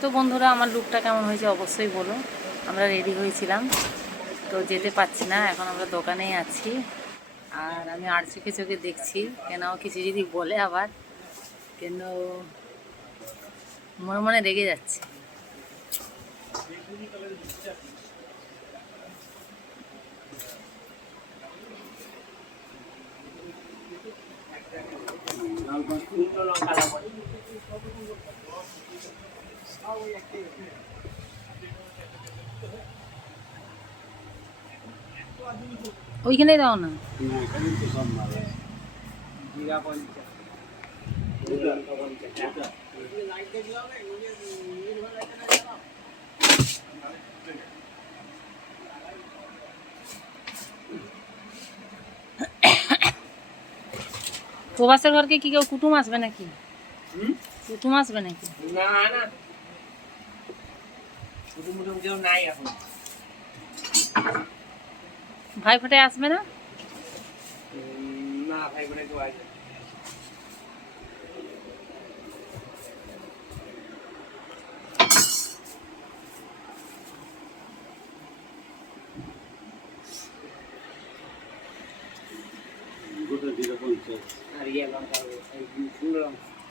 তো বন্ধুরা, আমার লুকটা কেমন হয়েছে অবশ্যই বলো। আমরা রেডি হয়েছিলাম, তো যেতে পারছি না, এখন আমরা দোকানেই আছি। আর আমি আর চোখে চোখে দেখছি, কেন কিছু যদি বলে আবার, কেন মনে মনে রেগে যাচ্ছে। ওইখানেই দাও না। প্রবাসের ঘরকে কি কেউ কুটুম আসবে নাকি? কুটুম আসবে নাকি? না না, কুটুম কুটুম কেউ নাই এখন। ভাই ফোটে আসবে না? না, ভাই বোনে কেউ আসবে। আর ইয়ে লঙ্কা সুন্দর লঙ্কা